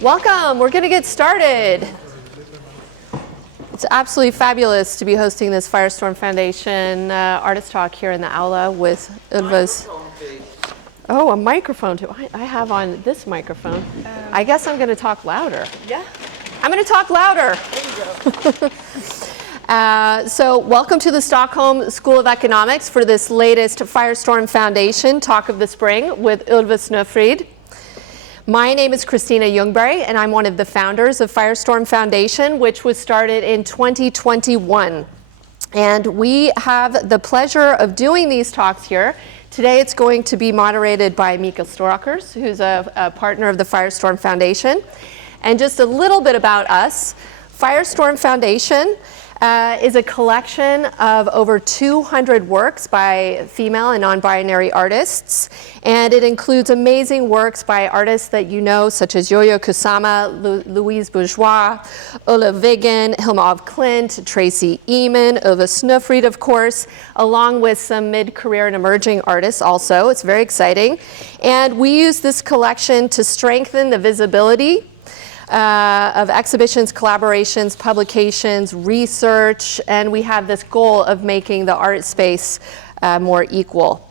Welcome. We're going to get started. It's absolutely fabulous to be hosting this Firestorm Foundation artist talk here in the aula with Ylva's. Oh, a microphone too. I have on this microphone. I guess I'm going to talk louder. Yeah. I'm going to talk louder. There you go. So welcome to the Stockholm School of Economics for this latest Firestorm Foundation Talk of the Spring with Ylva Snöfrid. My name is Christina Ljungberg, and I'm one of the founders of Firestorm Foundation, which was started in 2021. And we have the pleasure of doing these talks here. Today it's going to be moderated by Mikael Storakers, who's a partner of the Firestorm Foundation. And just a little bit about us. Firestorm Foundation is a collection of over 200 works by female and non-binary artists. And it includes amazing works by artists that you know, such as Yo-Yo Kusama, Louise Bourgeois, Ulla Viggen, Hilma af Klint, Tracy Eamon, Ylva Snöfrid, of course, along with some mid-career and emerging artists also. It's very exciting. And we use this collection to strengthen the visibility of exhibitions, collaborations, publications, research, and we have this goal of making the art space more equal.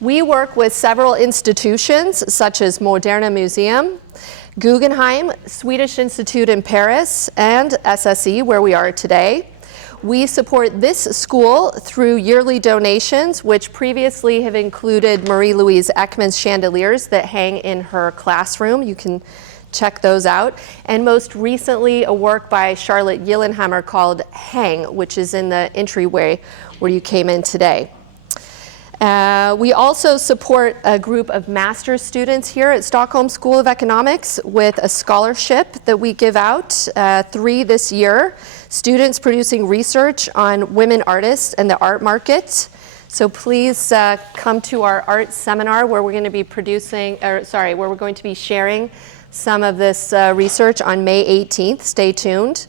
We work with several institutions such as Moderna Museum, Guggenheim, Swedish Institute in Paris, and SSE, where we are today. We support this school through yearly donations, which previously have included Marie-Louise Ekman's chandeliers that hang in her classroom. You can check those out. And most recently, a work by Charlotte Gyllenhammer called Hang, which is in the entryway where you came in today. We also support a group of master's students here at Stockholm School of Economics with a scholarship that we give out, 3 this year. Students producing research on women artists and the art market. So please come to our art seminar where we're going to be where we're going to be sharing some of this research on May 18th. Stay tuned.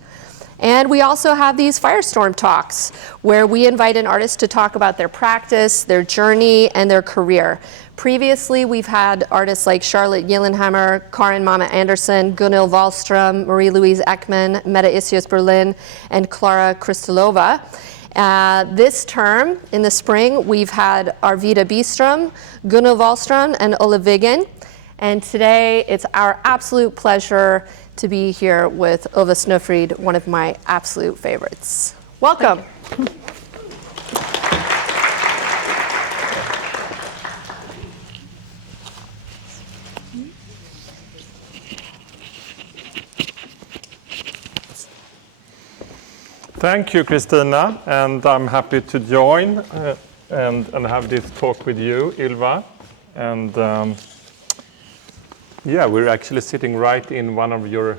And we also have these Firestorm talks where we invite an artist to talk about their practice, their journey, and their career. Previously, we've had artists like Charlotte Gyllenhammer, Karin Mama Andersson, Gunhild Wahlström, Marie-Louise Ekman, Mette Isius Berlin, and Klara Kristalova. This term, in the spring, we've had Arvida Bistrom, Gunhild Wahlström, and Ulla Viggen. And today, it's our absolute pleasure to be here with Ylva Snöfrid, one of my absolute favorites. Welcome. Thank you, Christina, and I'm happy to join and have this talk with you, Ylva. And yeah, we're actually sitting right in one of your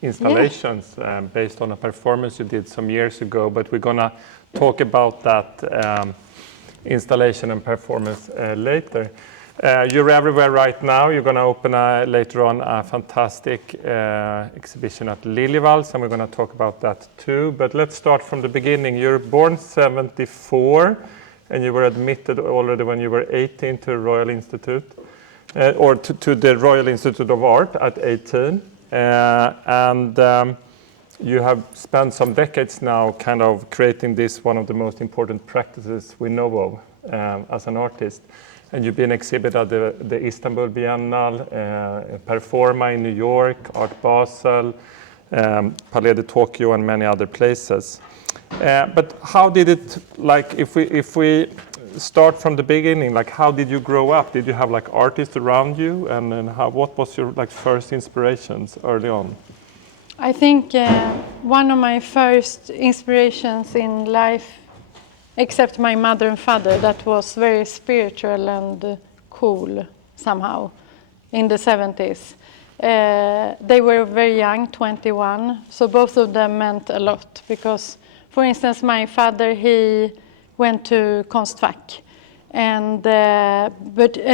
installations based on a performance you did some years ago, but we're going to talk about that installation and performance later. You're everywhere right now. You're going to open later on a fantastic exhibition at Liljevalchs, and we're going to talk about that too. But let's start from the beginning. You're born 1974, and you were admitted already when you were 18 to Royal Institute. Or to the Royal Institute of Art at 18. And you have spent some decades now kind of creating this, one of the most important practices we know of as an artist. And you've been exhibited at the Istanbul Biennial, Performa in New York, Art Basel, Palais de Tokyo, and many other places. But how did it, like, if we start from the beginning, like how did you grow up? Did you have like artists around you, and then what was your like first inspirations early on? I think one of my first inspirations in life, except my mother and father, that was very spiritual and cool somehow in the 70s. They were very young, 21, so both of them meant a lot because, for instance, my father, he went to Konstfack, and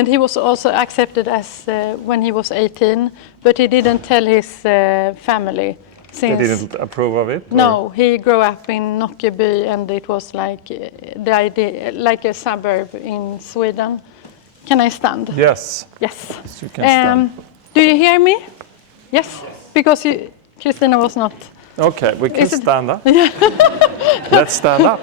he was also accepted as when he was 18, but he didn't tell his family. Since they didn't approve of it? No, he grew up in Nockeby, and it was like the idea, like a suburb in Sweden. Can I stand? Yes. Yes. Yes, you can stand. Do you hear me? Yes, because Christina was not. Okay, we can Is it- stand up. Let's stand up.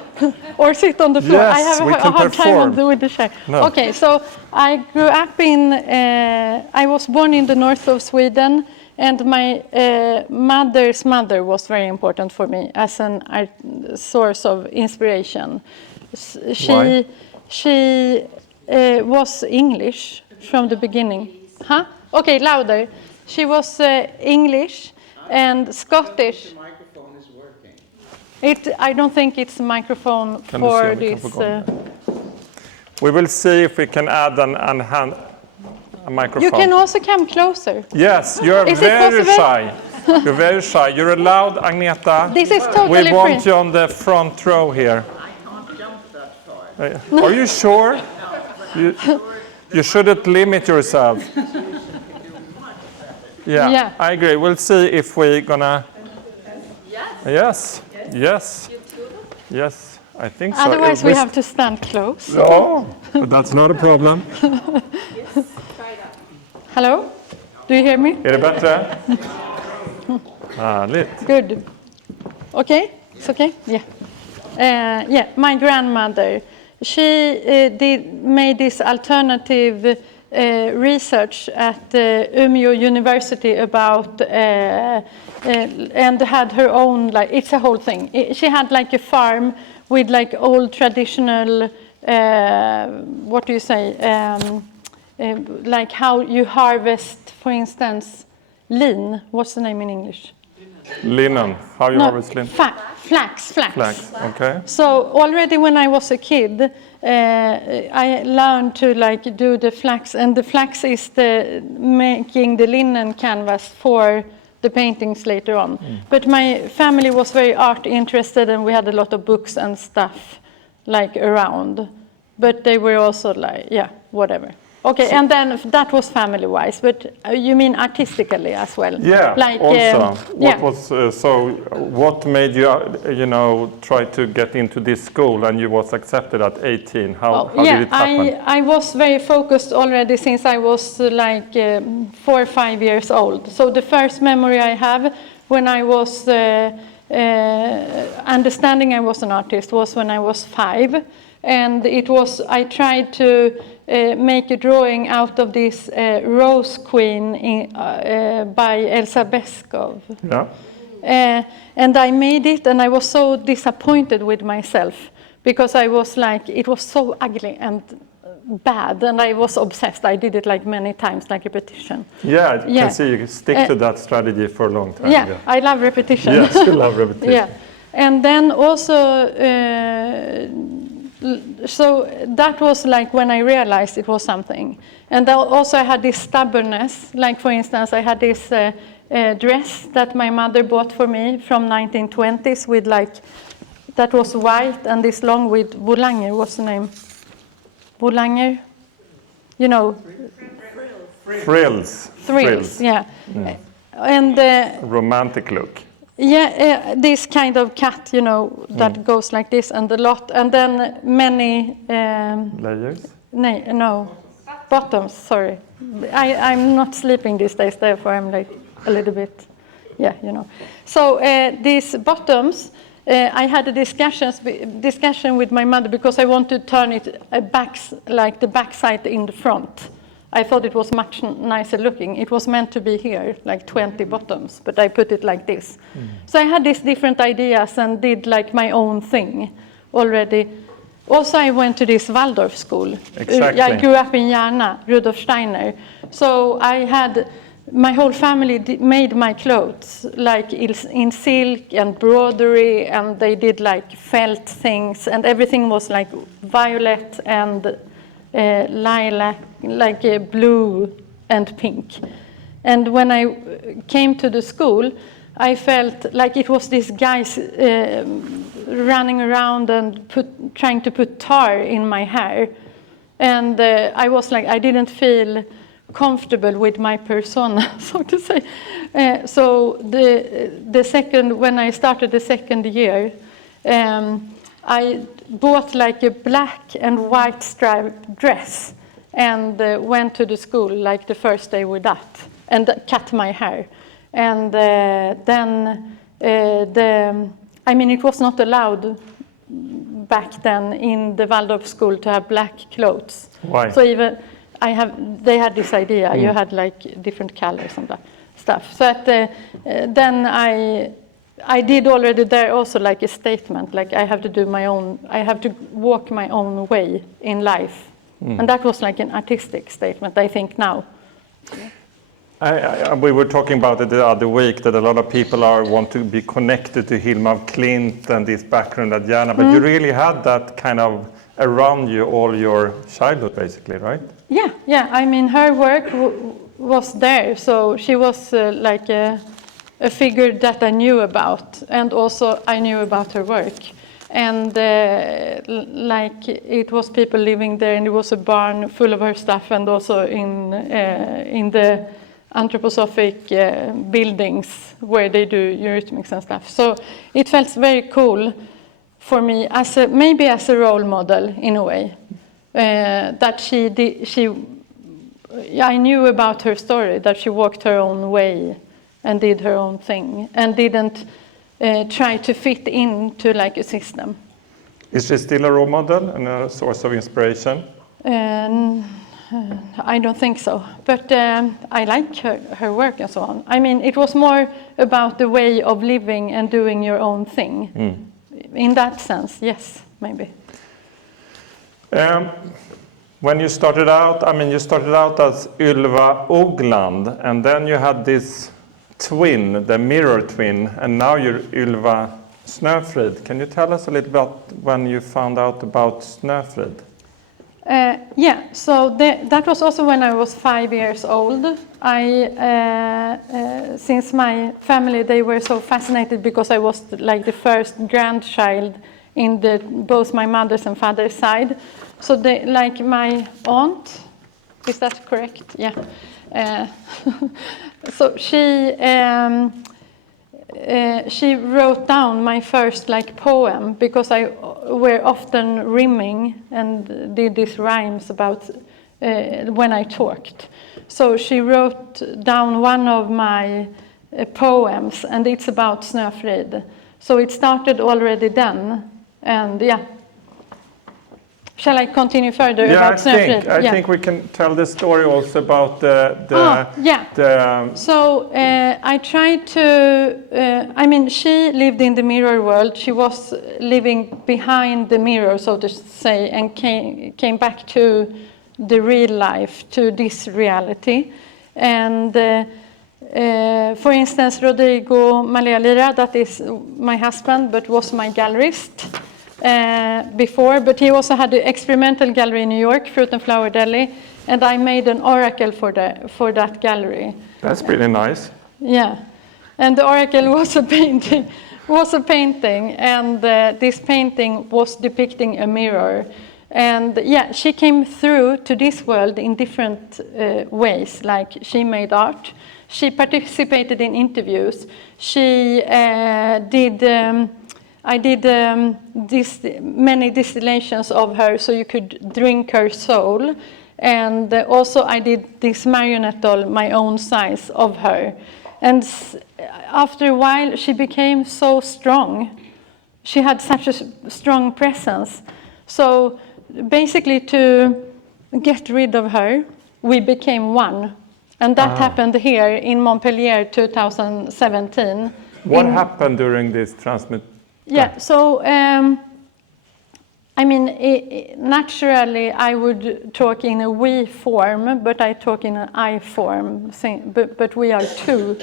Or sit on the floor. Yes, I have we a can hard perform. time with the chair. No. Okay, so I grew up I was born in the north of Sweden, and my mother's mother was very important for me as a source of inspiration. Why? She was English from the beginning. Huh? Okay, louder. She was English and Scottish. I don't think it's a microphone Kan du se for om vi kan this. få igång det? We will see if we can add a microphone. You can also come closer. Yes, you're Is it very possible? shy. You're very shy. You're allowed, Agneta. This is totally We want free. you on the front row here. Are you sure? You shouldn't limit yourself. Yeah, I agree. We'll see if we're gonna. Yes. Yes, I think so. Otherwise, we have to stand close. No, but that's not a problem. Hello? Do you hear me? Är det bättre? Härligt. Good. Okay? It's okay? Yeah. My grandmother, she made this alternative research at Umeå University about and had her own, like, it's a whole thing. She had like a farm with like old traditional, what do you say, like how you harvest, for instance, lean. What's the name in English? Linen. How you harvest linen? Flax. Flax. Okay. So already when I was a kid, I learned to like do the flax, and the flax is making the linen canvas for the paintings later on. But my family was very art interested, and we had a lot of books and stuff like around. But they were also like, whatever. Okay, and then that was family-wise, but you mean artistically as well? Yeah, like, also. What made you, try to get into this school, and you was accepted at 18? How did it happen? I was very focused already since I was like 4 or 5 years old. So the first memory I have when I was understanding I was an artist was when I was 5. And I tried to make a drawing out of this Rose Queen by Elsa Beskov. Yeah. And I made it, and I was so disappointed with myself because I was like, it was so ugly and bad, and I was obsessed. I did it like many times, like repetition. Yeah, I can see you stick to that strategy for a long time. Yeah, I love repetition. Yes, you love repetition. Yeah, and then also, so that was like when I realized it was something. And also I had this stubbornness. Like, for instance, I had this dress that my mother bought for me from 1920s with like, that was white and this long with boulanger. What's the name? Boulanger? You know. Frills. Yeah. And romantic look. Yeah, this kind of cut, that goes like this, and a lot, and then many layers. No, bottoms. Sorry, I'm not sleeping these days, therefore I'm like a little bit, So these bottoms, I had a discussion with my mother because I want to turn it back, like the back side in the front. I thought it was much nicer looking. It was meant to be here, like 20 bottoms, but I put it like this. So I had these different ideas and did like my own thing already. Also, I went to this Waldorf school. Exactly. I grew up in Järna, Rudolf Steiner. So I had, my whole family made my clothes, like in silk and brodery, and they did like felt things, and everything was like violet and lilac, like blue and pink. And when I came to the school, I felt like it was these guys running around and trying to put tar in my hair. And I was like, I didn't feel comfortable with my persona, so to say. So when I started the second year, I bought like a black and white striped dress and went to the school like the first day with that and cut my hair. And then it was not allowed back then in the Waldorf school to have black clothes. Why? So even they had this idea. You had like different colors and that stuff. So then I did already there also like a statement, like I have to walk my own way in life. And that was like an artistic statement, I think now. We were talking about it the other week that a lot of people want to be connected to Hilma af Klint and this background at Järna, but you really had that kind of around you all your childhood, basically, right? Yeah. I mean, her work was there, so she was like a figure that I knew about, and also I knew about her work. And like it was people living there, and it was a barn full of her stuff, and also in the anthroposophic buildings where they do eurythmics and stuff. So it felt very cool for me maybe as a role model in a way, that I knew about her story, that she walked her own way and did her own thing and didn't try to fit into like a system. Is she still a role model and a source of inspiration? I don't think so, but I like her work and so on. I mean, it was more about the way of living and doing your own thing. In that sense, yes, maybe. When you started out, you started out as Ylva Ogland, and then you had this twin, the mirror twin, and now you're Ylva Snöfrid. Can you tell us a little about when you found out about Snöfrid? So that was also when I was 5 years old. Since my family, they were so fascinated because I was like the first grandchild in both my mother's and father's side. So like my aunt, is that correct? Yeah. So she wrote down my first like poem because I were often riming and did these rhymes about when I talked. So she wrote down one of my poems, and it's about Snöfrid. So it started already then, and yeah. Shall I continue further about Snöfrid? I think we can tell the story also about So I tried to, she lived in the mirror world. She was living behind the mirror, so to say, and came back to the real life, to this reality. And for instance, Rodrigo Malea, that is my husband, but was my gallerist. Before, but he also had the experimental gallery in New York, Fruit and Flower Deli, and I made an oracle for that gallery. That's pretty nice. Yeah, and the oracle was a painting, and this painting was depicting a mirror. And yeah, she came through to this world in different ways. Like she made art, she participated in interviews, she I did many distillations of her so you could drink her soul. And also I did this marionette doll, my own size, of her. And after a while, she became so strong. She had such a strong presence. So basically to get rid of her, we became one. And that happened here in Montpellier 2017. What happened during this transmutation? Yeah, so naturally I would talk in a we form, but I talk in an I form. But we are two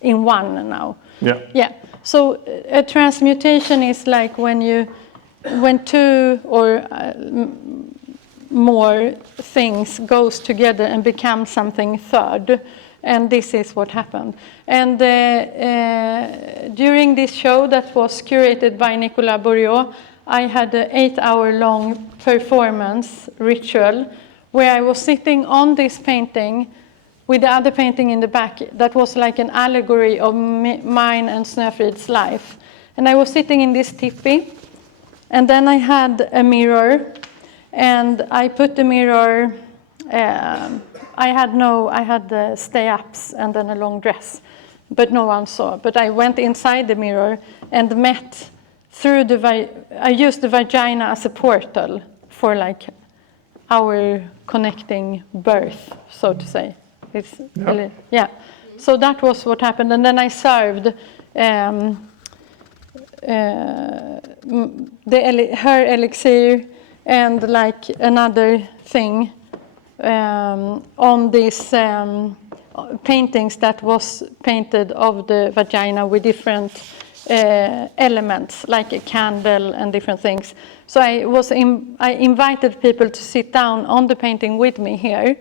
in one now. Yeah. So a transmutation is like when two or more things goes together and become something third. And this is what happened. And during this show that was curated by Nicolas Bourriot, I had an 8-hour-long performance ritual where I was sitting on this painting with the other painting in the back that was like an allegory of mine and Snöfrid's life. And I was sitting in this tipi, and then I had a mirror, and I put the mirror, I had the stay-ups and then a long dress. but no one saw. But I went inside the mirror and met through I used the vagina as a portal for like our connecting birth, so to say. It's really, yeah. So that was what happened, and then I served her elixir and like another thing on these paintings that was painted of the vagina with different elements, like a candle and different things. So I invited people to sit down on the painting with me here,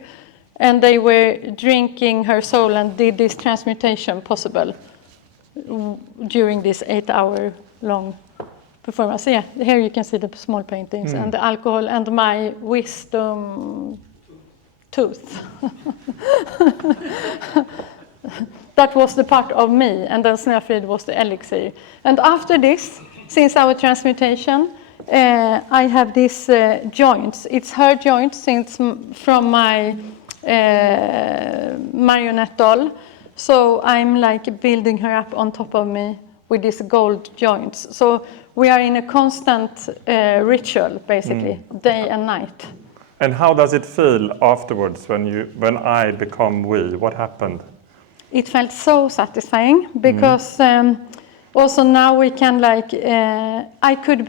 and they were drinking her soul and did this transmutation possible during this 8-hour long performance. Yeah, here you can see the small paintings and the alcohol and my wisdom tooth. That was the part of me, and then Snöfrid was the elixir. And after this, since our transmutation, I have these joints. It's her joints from my marionette doll. So I'm like building her up on top of me with these gold joints. So we are in a constant ritual, basically, day and night. And how does it feel afterwards when I become we? What happened? It felt so satisfying because also now we can like, Ylva could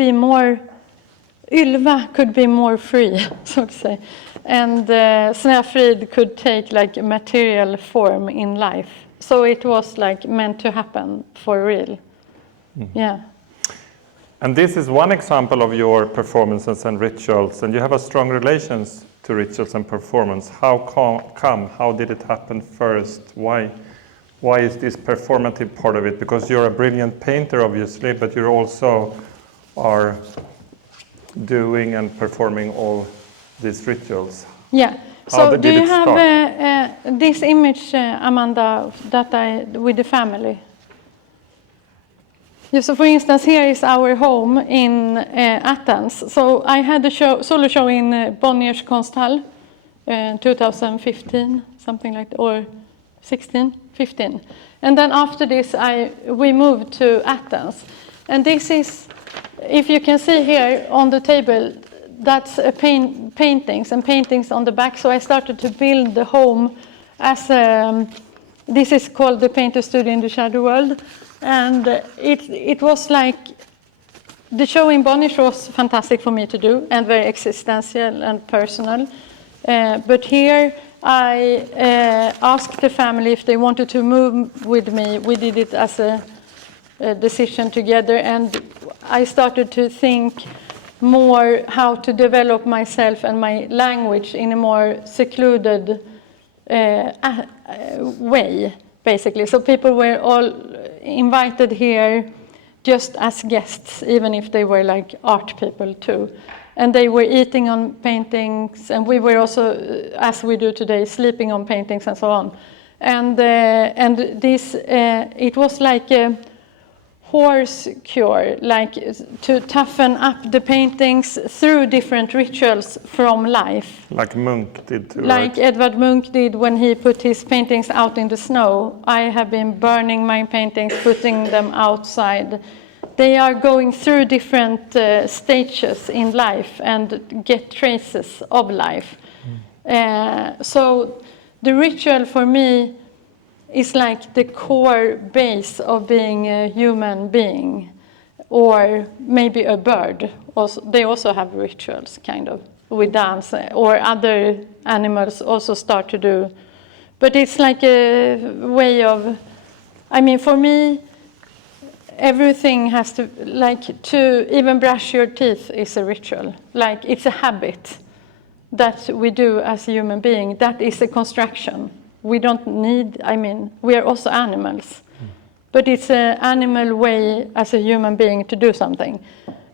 be more free, so to say. And Snöfrid could take like a material form in life. So it was like meant to happen for real. Yeah. And this is one example of your performances and rituals, and you have a strong relations to rituals and performance. How come? How did it happen first? Why is this performative part of it? Because you're a brilliant painter, obviously, but you also are doing and performing all these rituals. Yeah. How So did do you it have start? this image, Amanda, with the family? Yeah, so for instance, here is our home in Athens. So I had a solo show in Bonnier's Konsthall 2015, something like that, or 16, 15. And then after this, we moved to Athens. And this is, if you can see here on the table, that's paintings and paintings on the back. So I started to build the home as this is called the Painter Studio in the Shadow World. And it was like, the show in Bonnier was fantastic for me to do and very existential and personal. But here I asked the family if they wanted to move with me. We did it as a decision together, and I started to think more how to develop myself and my language in a more secluded way, basically. So people were all invited here just as guests, even if they were like art people too. And they were eating on paintings, and we were also, as we do today, sleeping on paintings and so on. And this, it was like a horse cure, like to toughen up the paintings through different rituals from life. Like Munch did too, Like right? Edvard Munch did when he put his paintings out in the snow. I have been burning my paintings, putting them outside. They are going through different stages in life and get traces of life. So the ritual for me is like the core base of being a human being, or maybe a bird. Also, they also have rituals, kind of, with dance, or other animals also start to do. But it's like a way of, I mean, for me, everything has to, like, to even brush your teeth is a ritual. Like, it's a habit that we do as a human being. That is a construction. We don't need, I mean, we are also animals. But it's an animal way as a human being to do something.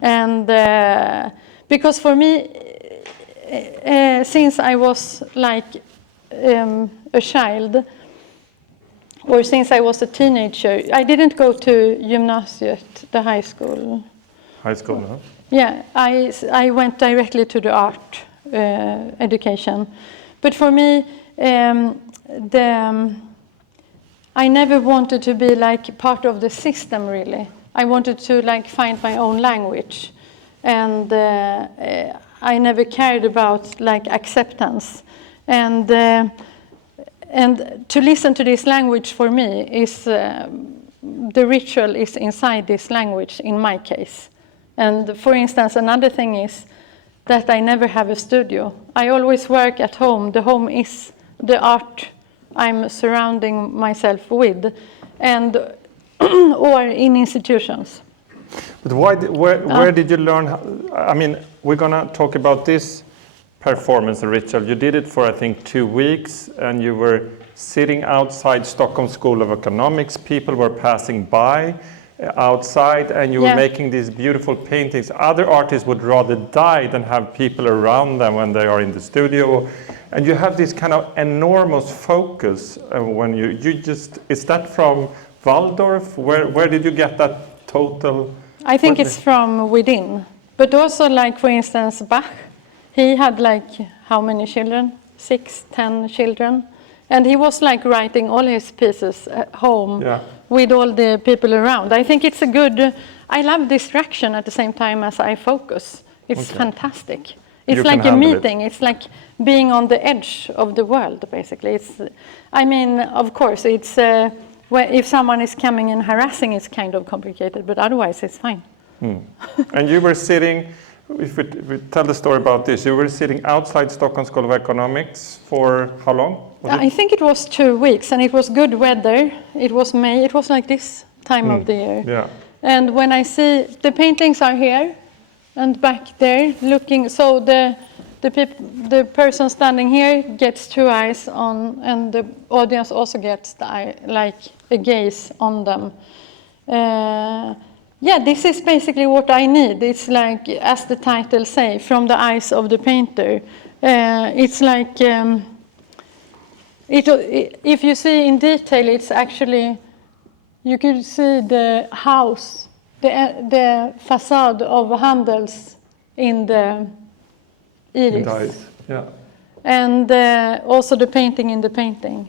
And because for me, since I was like a child, or since I was a teenager, I didn't go to gymnasiet, the high school. High school, no? Yeah, I went directly to the art I never wanted to be like part of the system, really. I wanted to like find my own language, and I never cared about like acceptance, and to listen to this language for me is the ritual is inside this language in my case. And for instance, another thing is that I never have a studio. I always work at home. The home is the art I'm surrounding myself with, and or in institutions. But where did you learn? I mean, we're gonna talk about this performance ritual. You did it for, I think, 2 weeks, and you were sitting outside Stockholm School of Economics. People were passing by outside, and you were making these beautiful paintings. Other artists would rather die than have people around them when they are in the studio. And you have this kind of enormous focus when you just, is that from Waldorf? Where did you get that total? I think it's from within. But also, like, for instance, Bach, he had like how many children? 6, 10 children. And he was like writing all his pieces at home with all the people around. I think it's a good, I love distraction at the same time as I focus. It's fantastic. It's like a meeting. It's like being on the edge of the world, basically. It's, I mean, of course, it's if someone is coming and harassing, it's kind of complicated, but otherwise it's fine. And you were sitting, if we tell the story about this, you were sitting outside Stockholm School of Economics for how long? I think it was 2 weeks, and it was good weather. It was May. It was like this time of the year. Yeah. And when I see the paintings are here and back there looking, so the person standing here gets 2 eyes on, and the audience also gets the eye, like a gaze on them. Yeah, this is basically what I need. It's like, as the title say, from the eyes of the painter. It's like, if you see in detail, it's actually, you could see the house, the facade of Handels in the iris. In the eyes, yeah. And also the painting in the painting.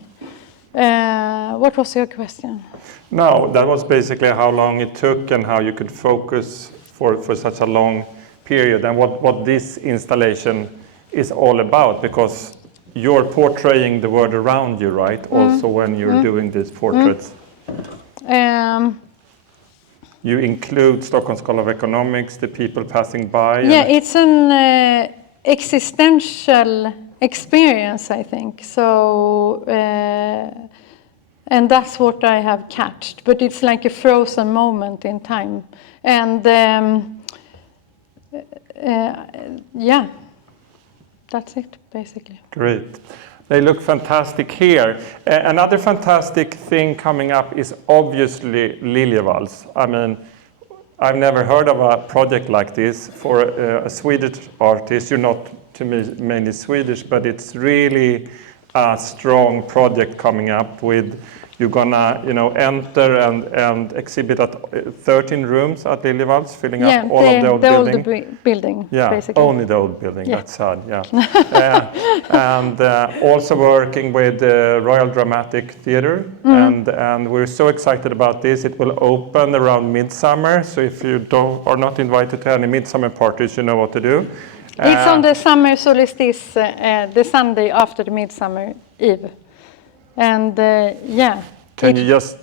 What was your question? No, that was basically how long it took and how you could focus for such a long period, and what this installation is all about, because you're portraying the world around you, right? Also when you're doing these portraits. You include Stockholm School of Economics, the people passing by. Yeah, it's an existential experience, I think. So, and that's what I have catched. But it's like a frozen moment in time. And yeah, that's it, basically. Great. They look fantastic here. Another fantastic thing coming up is obviously Liljevalchs. I mean, I've never heard of a project like this for a Swedish artist. You're not, to me, mainly Swedish, but it's really a strong project coming up with, you're gonna, enter and exhibit at 13 rooms at Liljevalchs, filling up all of the old building. Building, yeah, basically. Only the old building. That's sad. Yeah, and also working with the Royal Dramatic Theatre, and we're so excited about this. It will open around midsummer. So if you are not invited to any midsummer parties, you know what to do. It's on the summer solstice, the Sunday after the Midsummer Eve. And yeah. Can you just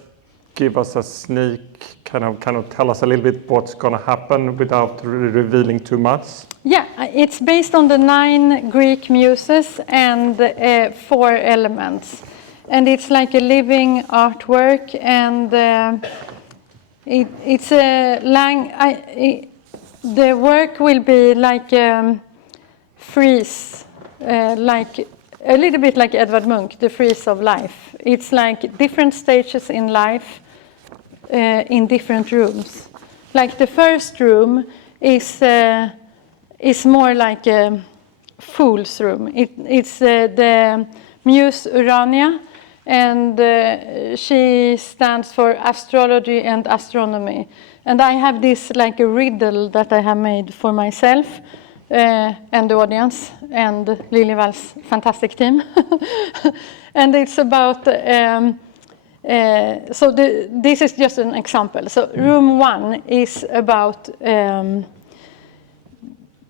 give us a sneak, kind of tell us a little bit what's going to happen without revealing too much? Yeah, it's based on the 9 Greek Muses and 4 elements. And it's like a living artwork, and it's a the work will be like frieze, like a little bit like Edvard Munch, the frieze of life. It's like different stages in life in different rooms. Like the first room is more like a fool's room. It's the Muse Urania, and she stands for astrology and astronomy. And I have this like a riddle that I have made for myself and the audience and Liljevalchs' fantastic team. And it's about So this is just an example. So room 1 is about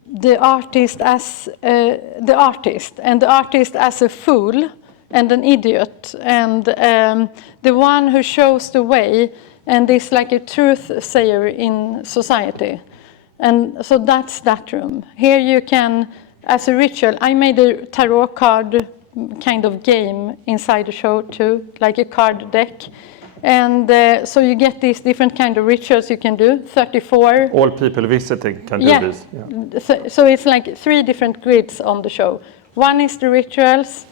the artist as the artist, and the artist as a fool and an idiot, and the one who shows the way and is like a truth sayer in society. And so that's that room. Here you can, as a ritual, I made a tarot card kind of game inside the show too, like a card deck. And so you get these different kind of rituals you can do, 34. All people visiting can do this. Yeah. So it's like 3 different grids on the show. One is the rituals,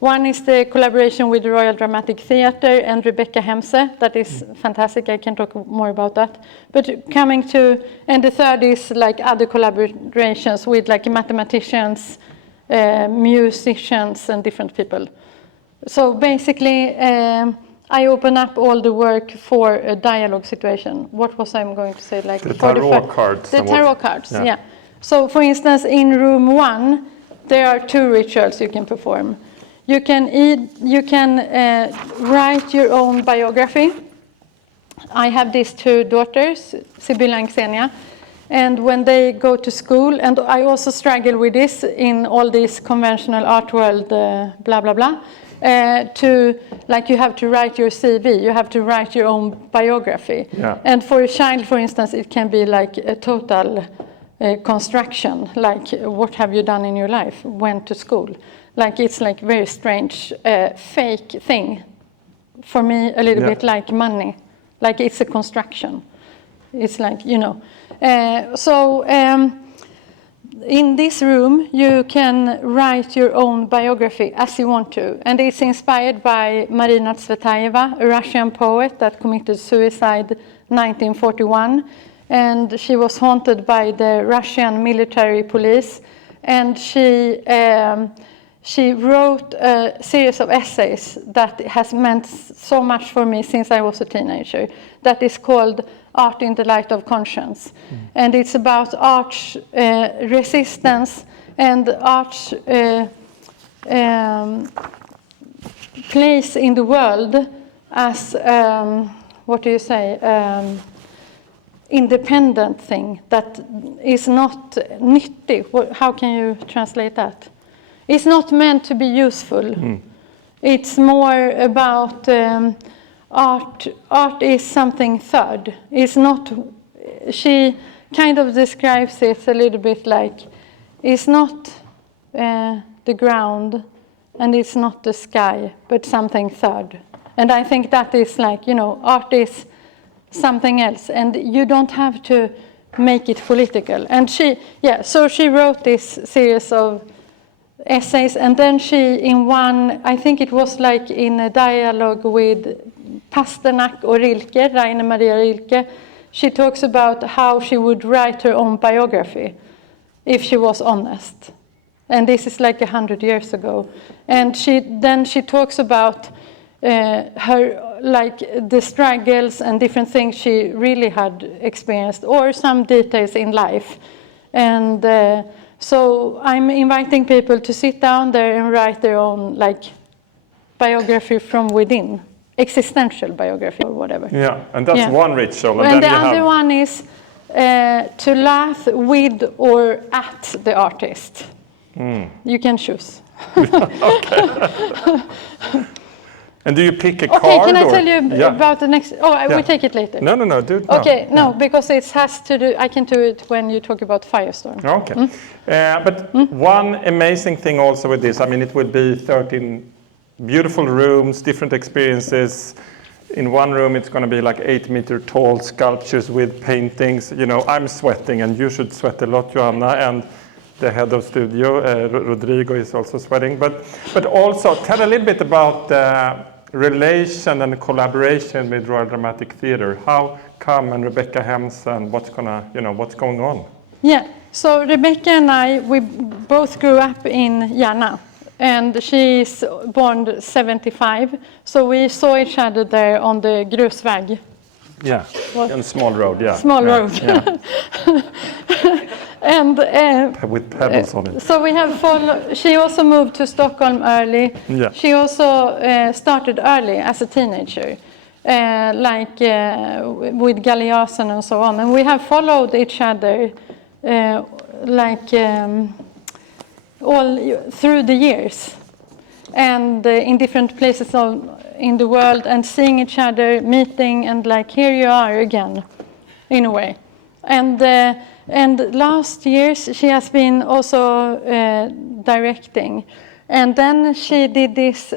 one is the collaboration with the Royal Dramatic Theatre and Rebecca Hemse. That is fantastic, I can talk more about that. But coming to, and the third is like other collaborations with like mathematicians, musicians and different people. So basically, I open up all the work for a dialogue situation. What was I going to say? Like the tarot cards. The tarot cards, yeah. So for instance, in room 1, there are 2 rituals you can perform. You can write your own biography. I have these 2 daughters, Sibylla and Xenia. And when they go to school, and I also struggle with this in all this conventional art world, blah, blah, blah, to, like, you have to write your CV, you have to write your own biography. Yeah. And for a child, for instance, it can be like a total construction, like, what have you done in your life? Went to school. Like, it's like very strange, fake thing. For me, a little bit like money. Like, it's a construction. It's like, you know. In this room, you can write your own biography as you want to. And it's inspired by Marina Tsvetaeva, a Russian poet that committed suicide in 1941. And she was haunted by the Russian military police. And she wrote a series of essays that has meant so much for me since I was a teenager. That is called Art in the Light of Conscience. And it's about art's resistance and art's place in the world as, what do you say, independent thing that is not nyttig. How can you translate that? It's not meant to be useful. It's more about art is something third. It's not, she kind of describes it a little bit like, it's not the ground and it's not the sky, but something third. And I think that is like, you know, art is something else, and you don't have to make it political. And so she wrote this series of essays, and then she, in one, I think it was like in a dialogue with Pasternak or Rilke, Rainer Maria Rilke, she talks about how she would write her own biography if she was honest. And this is like 100 years ago. And she talks about her, like, the struggles and different things she really had experienced, or some details in life. And so I'm inviting people to sit down there and write their own, like, biography from within, existential biography or whatever. Yeah, and that's one ritual. And the other one is to laugh with or at the artist. You can choose. And do you pick a card? Okay, can I tell you about the next? Oh, we take it later. No, do it now. Okay, no, because it has to do, I can do it when you talk about Firestorm. Okay. But one amazing thing also with this, I mean, it would be 13 beautiful rooms, different experiences. In one room, it's going to be like 8-meter tall sculptures with paintings. You know, I'm sweating, and you should sweat a lot, Joanna, and the head of studio, Rodrigo, is also sweating. But also, tell a little bit about the relation and collaboration with Royal Dramatic Theatre. How come, and Rebecca Hemse, and what's going on? Yeah, so Rebecca and I, we both grew up in Järna. And she's born 75, so we saw each other there on the grusväg. Yeah, on a small road, yeah. Small road. Yeah. And with pebbles on it. So we have followed. She also moved to Stockholm early. Yeah. She also started early as a teenager. with Galeasen and so on. And we have followed each other all through the years, and in different places in the world, and seeing each other, meeting, and like, here you are again, in a way. And last years she has been also directing, and then she did this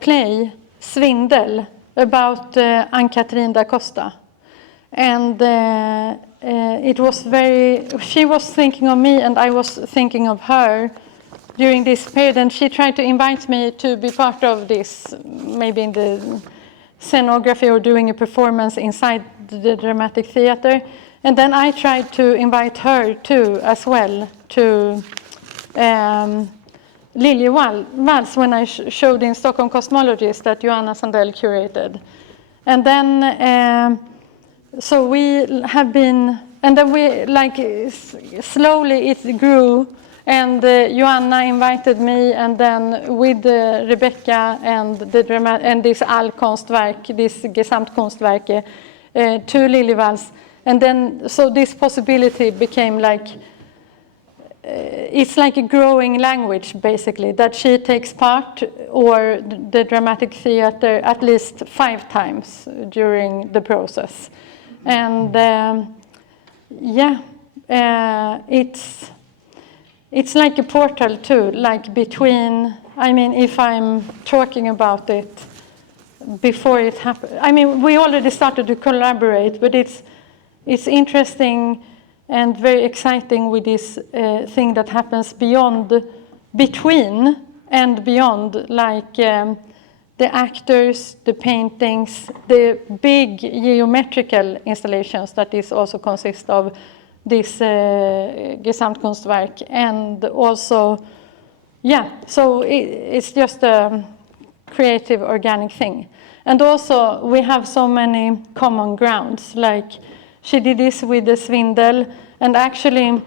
play, Svindel, about Ann-Katrin da Costa. And it was she was thinking of me and I was thinking of her during this period, and she tried to invite me to be part of this, maybe in the scenography or doing a performance inside the dramatic theater. And then I tried to invite her too, as well, to Liljevalchs when I showed in Stockholm Cosmologist that Joanna Sandell curated. And then, so we have been, and then we, like, slowly it grew, and Joanna invited me, and then with Rebecca and this Allkonstverk, this Gesamtkonstverk, to Liljevalchs. And then, so this possibility became like, it's like a growing language, basically, that she takes part, or the dramatic theater, at least 5 times during the process. And it's like a portal too, like between, I mean, if I'm talking about it before it happened, I mean, we already started to collaborate, but it's interesting and very exciting with this thing that happens between and beyond, like the actors, the paintings, the big geometrical installations that this also consists of, this Gesamtkonstverk, and also, so it's just a creative, organic thing. And also, we have so many common grounds, like she did this with the Svindel, and actually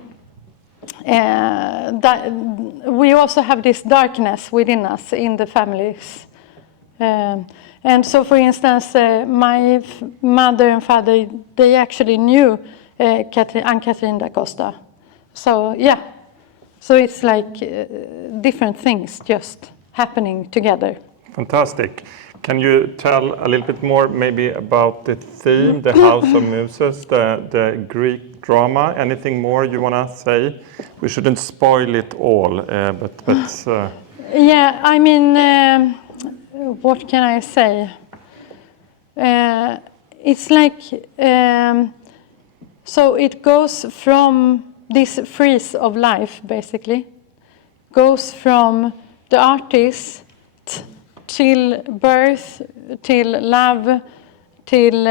we also have this darkness within us in the families. And so, for instance, my mother and father, they actually knew Ann-Katrin da Costa. So, so it's like different things just happening together. Fantastic. Can you tell a little bit more maybe about the theme, the House of Muses, the Greek drama? Anything more you want to say? We shouldn't spoil it all, but yeah, I mean, what can I say? It's like, so it goes from this frieze of life, basically, goes from the artist till birth, till love, till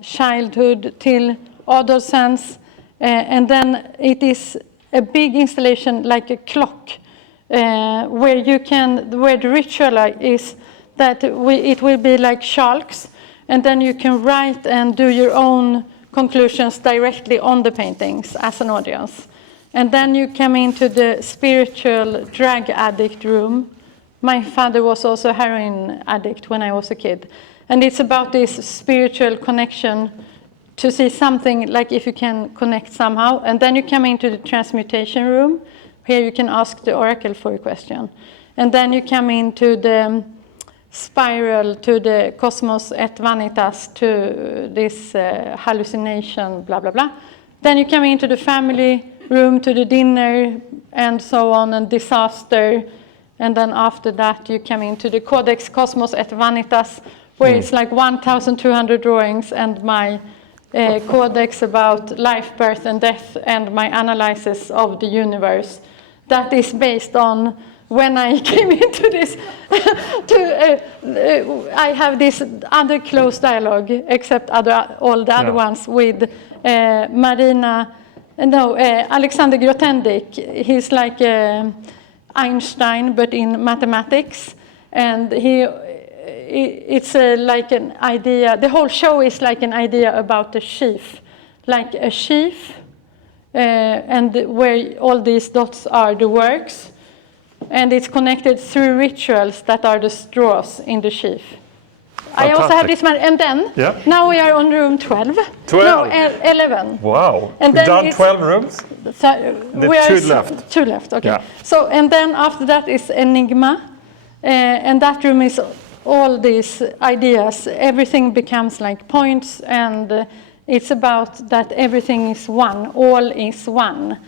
childhood, till adolescence, and then it is a big installation, like a clock, where the ritual is that it will be like sharks, and then you can write and do your own conclusions directly on the paintings as an audience. And then you come into the spiritual drug addict room. My father was also a heroin addict when I was a kid. And it's about this spiritual connection, to see something, like if you can connect somehow. And then you come into the transmutation room. Here you can ask the oracle for a question. And then you come into the spiral, to the cosmos et vanitas, to this hallucination, blah, blah, blah. Then you come into the family room, to the dinner, and so on, and disaster. And then after that, you come into the Codex Cosmos et Vanitas, where it's like 1,200 drawings, and my codex about life, birth, and death, and my analysis of the universe. That is based on when I came into this, I have this other close dialogue, except all the other ones, with Alexander Grothendieck. He's like Einstein, but in mathematics, and it's like an idea. The whole show is like an idea about a sheaf, like a sheaf, and where all these dots are the works, and it's connected through rituals that are the straws in the sheaf. I also have this one, and then now we are on room 12. 12? No, 11. Wow. And We've then done 12 rooms? We are 2 left. 2 left, okay. Yeah. So, and then after that is Enigma, and that room is all these ideas. Everything becomes like points, and it's about that everything is one, all is one.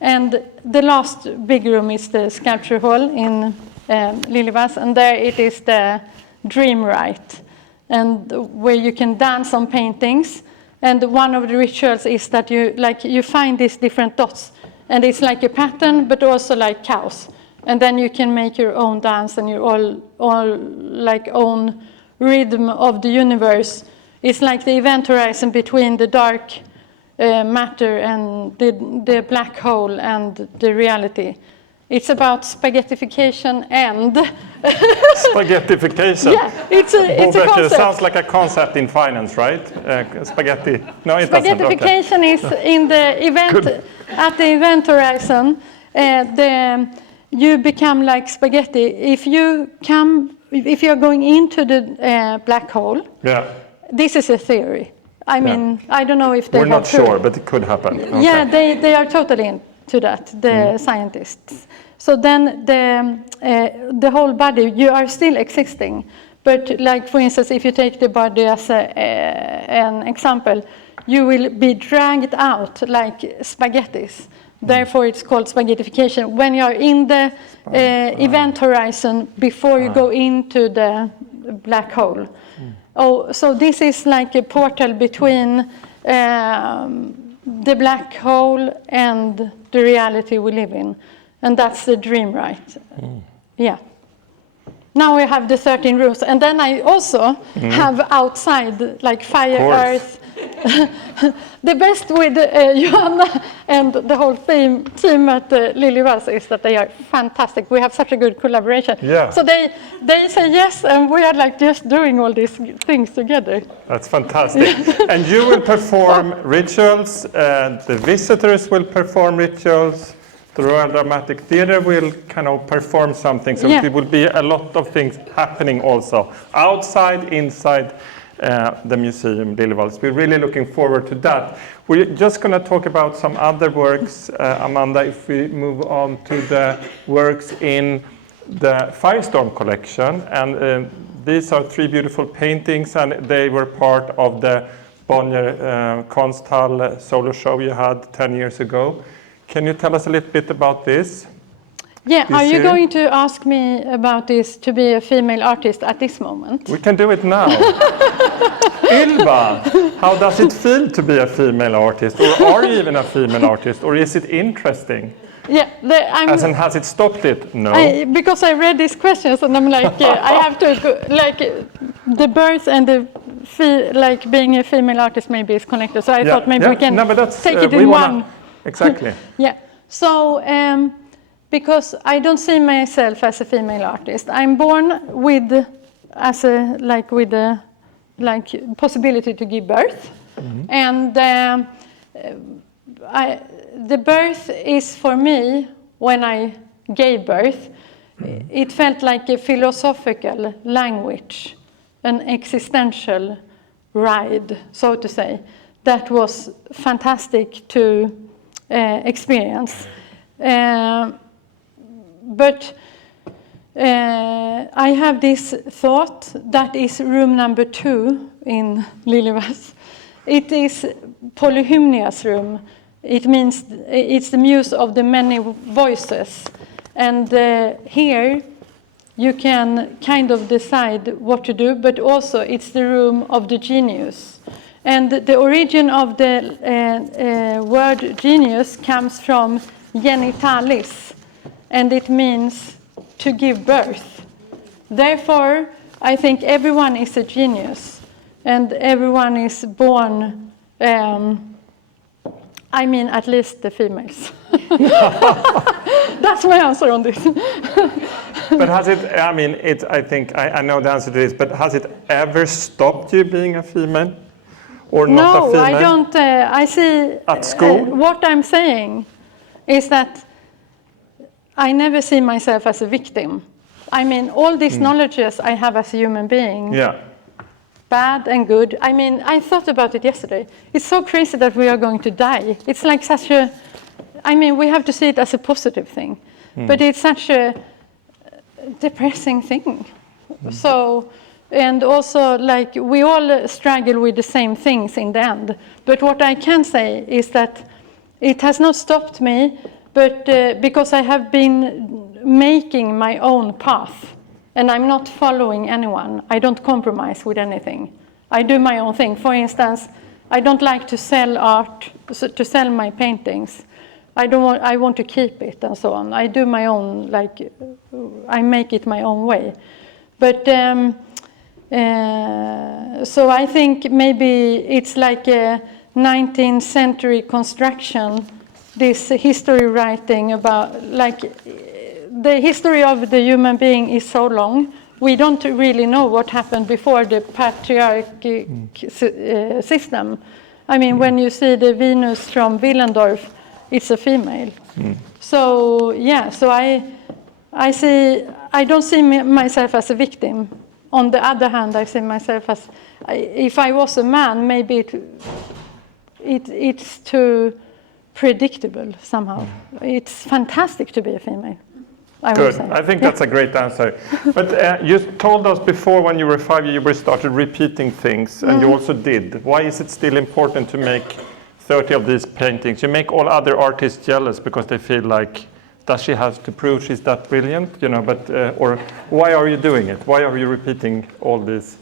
And the last big room is the sculpture hall in Liljevalchs, and there it is the dream rite, and where you can dance on paintings. And one of the rituals is that you find these different dots, and it's like a pattern, but also like chaos. And then you can make your own dance and your all like own rhythm of the universe. It's like the event horizon between the dark matter and the black hole and the reality. It's about spaghettification and... Spaghettification? Yeah, it's a concept. It sounds like a concept in finance, right? Spaghetti. No, it doesn't. Spaghettification is in the event, at the event horizon, you become like spaghetti. If you're going into the black hole, this is a theory. I mean, I don't know if they We're not sure, but it could happen. Okay. Yeah, they are totally into that, the scientists. So then the whole body, you are still existing. But like, for instance, if you take the body as an example, you will be dragged out like spaghettis. Therefore, it's called spaghettification. When you're in the event horizon before you go into the black hole. Oh, so this is like a portal between the black hole and the reality we live in. And that's the dream, right? Yeah. Now we have the 13 rooms. And then I also have outside, like fire, earth. The best with Johanna and the whole team at Liljevalchs is that they are fantastic. We have such a good collaboration. Yeah. So they say yes, and we are like just doing all these things together. That's fantastic. And you will perform rituals, the visitors will perform rituals, the Royal Dramatic Theatre will kind of perform something. So there will be a lot of things happening also, outside, inside the museum, Liljevalchs. We're really looking forward to that. We're just going to talk about some other works, Amanda, if we move on to the works in the Firestorm collection. And these are 3 beautiful paintings, and they were part of the Bonnier Konsthall solo show you had 10 years ago. Can you tell us a little bit about this? Yeah, are you going to ask me about this to be a female artist at this moment? We can do it now. Ylva, how does it feel to be a female artist? Or are you even a female artist? Or is it interesting? Yeah, as in, has it stopped it? No. Because I read these questions and I'm like, I have to go, like the birth and the like being a female artist maybe is connected. So I thought maybe we can take it in one. Exactly. Yeah. So because I don't see myself as a female artist, I'm born with the possibility to give birth, and the birth is for me, when I gave birth, it felt like a philosophical language, an existential ride, so to say, that was fantastic to experience. But I have this thought that is room number 2 in Liljevalchs. It is Polyhymnia's room. It means it's the muse of the many voices. And here you can kind of decide what to do, but also it's the room of the genius. And the origin of the word genius comes from genitalis, and it means to give birth. Therefore, I think everyone is a genius, and everyone is born, I mean, at least the females. That's my answer on this. But has it, I mean, I think, I know the answer to this, but has it ever stopped you being a female? Or not a female? No, I don't. I see. At school? What I'm saying is that I never see myself as a victim. I mean, all these knowledges I have as a human being bad and good. I mean, I thought about it yesterday. It's so crazy that we are going to die. It's like such a, I mean, we have to see it as a positive thing. But it's such a depressing thing. So, and also, like, we all struggle with the same things in the end. But what I can say is that it has not stopped me, but because I have been making my own path, and I'm not following anyone. I don't compromise with anything. I do my own thing. For instance, I don't like to sell art, to sell my paintings. I want to keep it and so on. I do my own, like, I make it my own way. But so I think maybe it's like a 19th century construction, this history writing about, like, the history of the human being is so long. We don't really know what happened before the patriarchic system. I mean, when you see the Venus from Willendorf, it's a female. So yeah, so I don't see myself as a victim. On the other hand, I see myself as, if I was a man, maybe it's too predictable somehow. It's fantastic to be a female. Good. I think that's a great answer. But you told us before, when you were 5, you started repeating things, and you also did. Why is it still important to make 30 of these paintings? You make all other artists jealous because they feel like, does she have to prove she's that brilliant? You know, but or why are you doing it? Why are you repeating all this?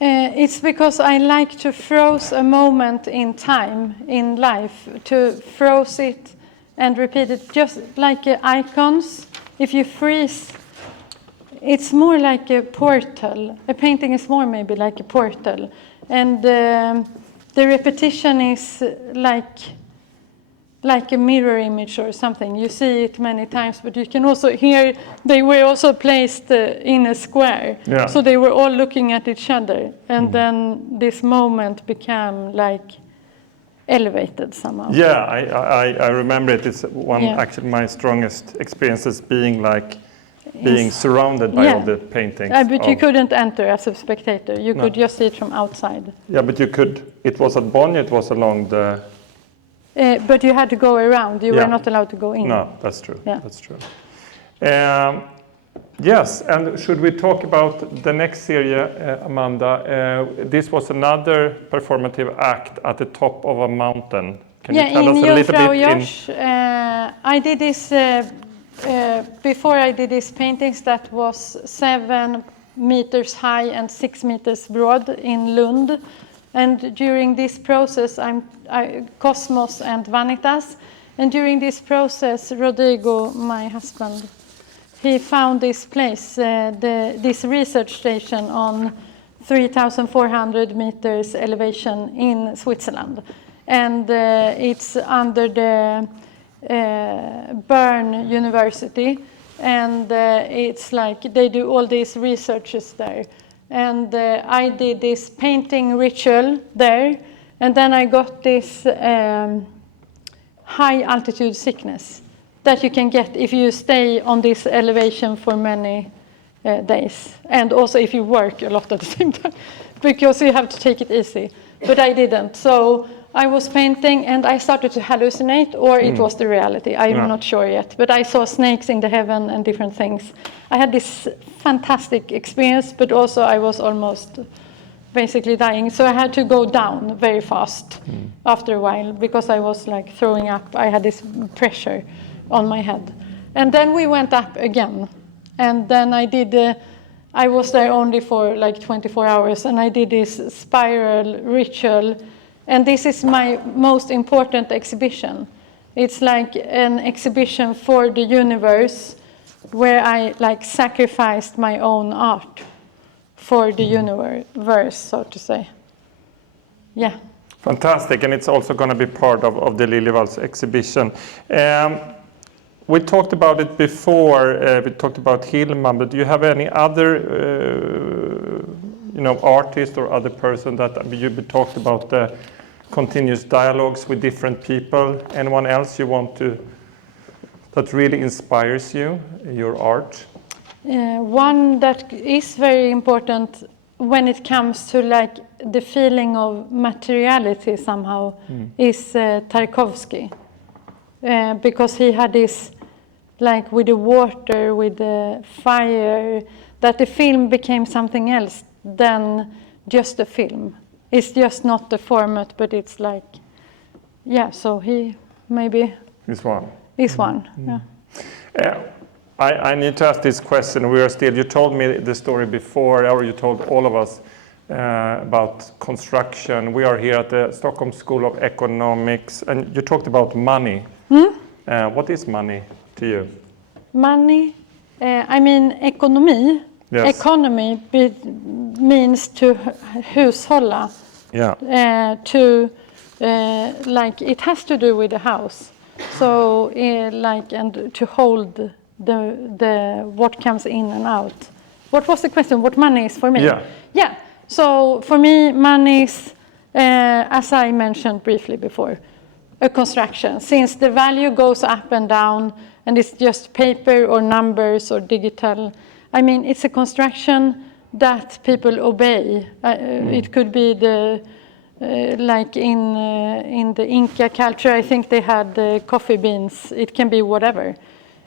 It's because I like to froze a moment in time in life, to froze it and repeat it, just like icons. If you freeze, it's more like a portal. A painting is more maybe like a portal. And the repetition is like a mirror image or something. You see it many times, but you can also hear, they were also placed in a square. Yeah. So they were all looking at each other. And then this moment became like elevated somehow. Yeah, I remember it. It's actually my strongest experiences being surrounded by all the paintings. But you couldn't enter as a spectator. You could just see it from outside. Yeah, but you could. It was at Bonn. It was along the. But you had to go around. You were not allowed to go in. No, that's true. Yeah. That's true. Yes, and should we talk about the next series, Amanda? This was another performative act at the top of a mountain. Can you tell us a little bit? I did this, before I did these paintings, that was 7 meters high and 6 meters broad in Lund. And during this process, Cosmos and Vanitas. And during this process, Rodrigo, my husband, he found this place, this research station on 3,400 meters elevation in Switzerland. And it's under the Bern University. And it's like they do all these researches there. And I did this painting ritual there. And then I got this high altitude sickness that you can get if you stay on this elevation for many days. And also if you work a lot at the same time, because you have to take it easy. But I didn't. So I was painting and I started to hallucinate, or it was the reality. I'm not sure yet. But I saw snakes in the heaven and different things. I had this fantastic experience, but also I was almost basically dying. So I had to go down very fast after a while because I was like throwing up. I had this pressure on my head. And then we went up again. And then I was there only for like 24 hours, and I did this spiral ritual. And this is my most important exhibition. It's like an exhibition for the universe where I like sacrificed my own art for the universe, so to say. Yeah. Fantastic, and it's also going to be part of the Liljevalchs exhibition. We talked about it before. We talked about Hilma, but do you have any other, artist or other person that you talked about the continuous dialogues with different people? Anyone else you want to that really inspires you, your art? One that is very important when it comes to like the feeling of materiality somehow is Tarkovsky, because he had this like with the water, with the fire, that the film became something else than just a film. It's just not the format, but it's like, yeah, so he maybe This one. is one. Yeah. I need to ask this question. You told me the story before, or you told all of us about construction. We are here at the Stockholm School of Economics, and you talked about money. What is money to you? Money, I mean ekonomi. Yes. Economy means to hushålla. Yeah. Like it has to do with the house. So like and to hold the what comes in and out. What was the question? What money is for me? Yeah. Yeah. So for me, money is, as I mentioned briefly before, a construction. Since the value goes up and down, and it's just paper or numbers or digital. I mean, it's a construction that people obey. It could be the like in the Inca culture, I think they had coffee beans. It can be whatever,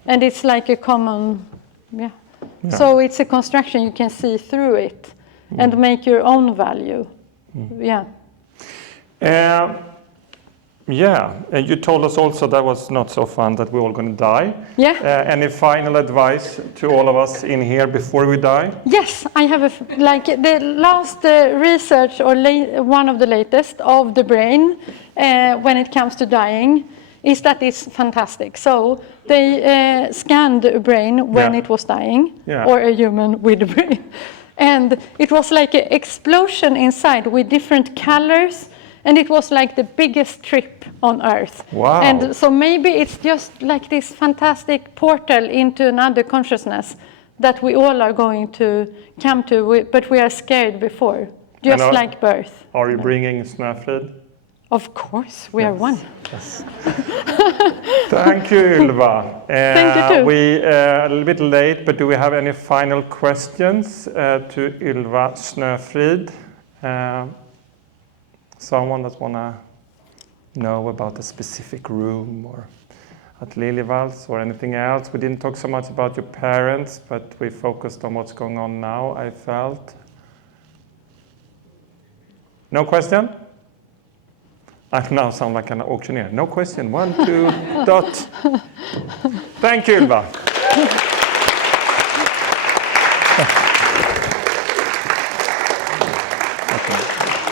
and it's like a common, yeah. So it's a construction, you can see through it and make your own value. Yeah. Yeah, and you told us also that was not so fun, that we're all going to die. Yeah. Any final advice to all of us in here before we die? Yes, I have like the last research or one of the latest of the brain when it comes to dying is that it's fantastic. So they scanned a brain when it was dying, or a human with a brain, and it was like an explosion inside with different colors. And it was like the biggest trip on Earth. Wow. And so maybe it's just like this fantastic portal into another consciousness that we all are going to come to, but we are scared before, just like birth. Are you bringing Snöfrid? Of course, we are one. Yes. Thank you, Ylva. Thank you too. We a little bit late, but do we have any final questions to Ylva Snöfrid? Someone that want to know about a specific room or at Liljevalchs or anything else? We didn't talk so much about your parents, but we focused on what's going on now, I felt. No question? I now sound like an auctioneer. No question. 1, 2, dot. Thank you, Ylva. Okay.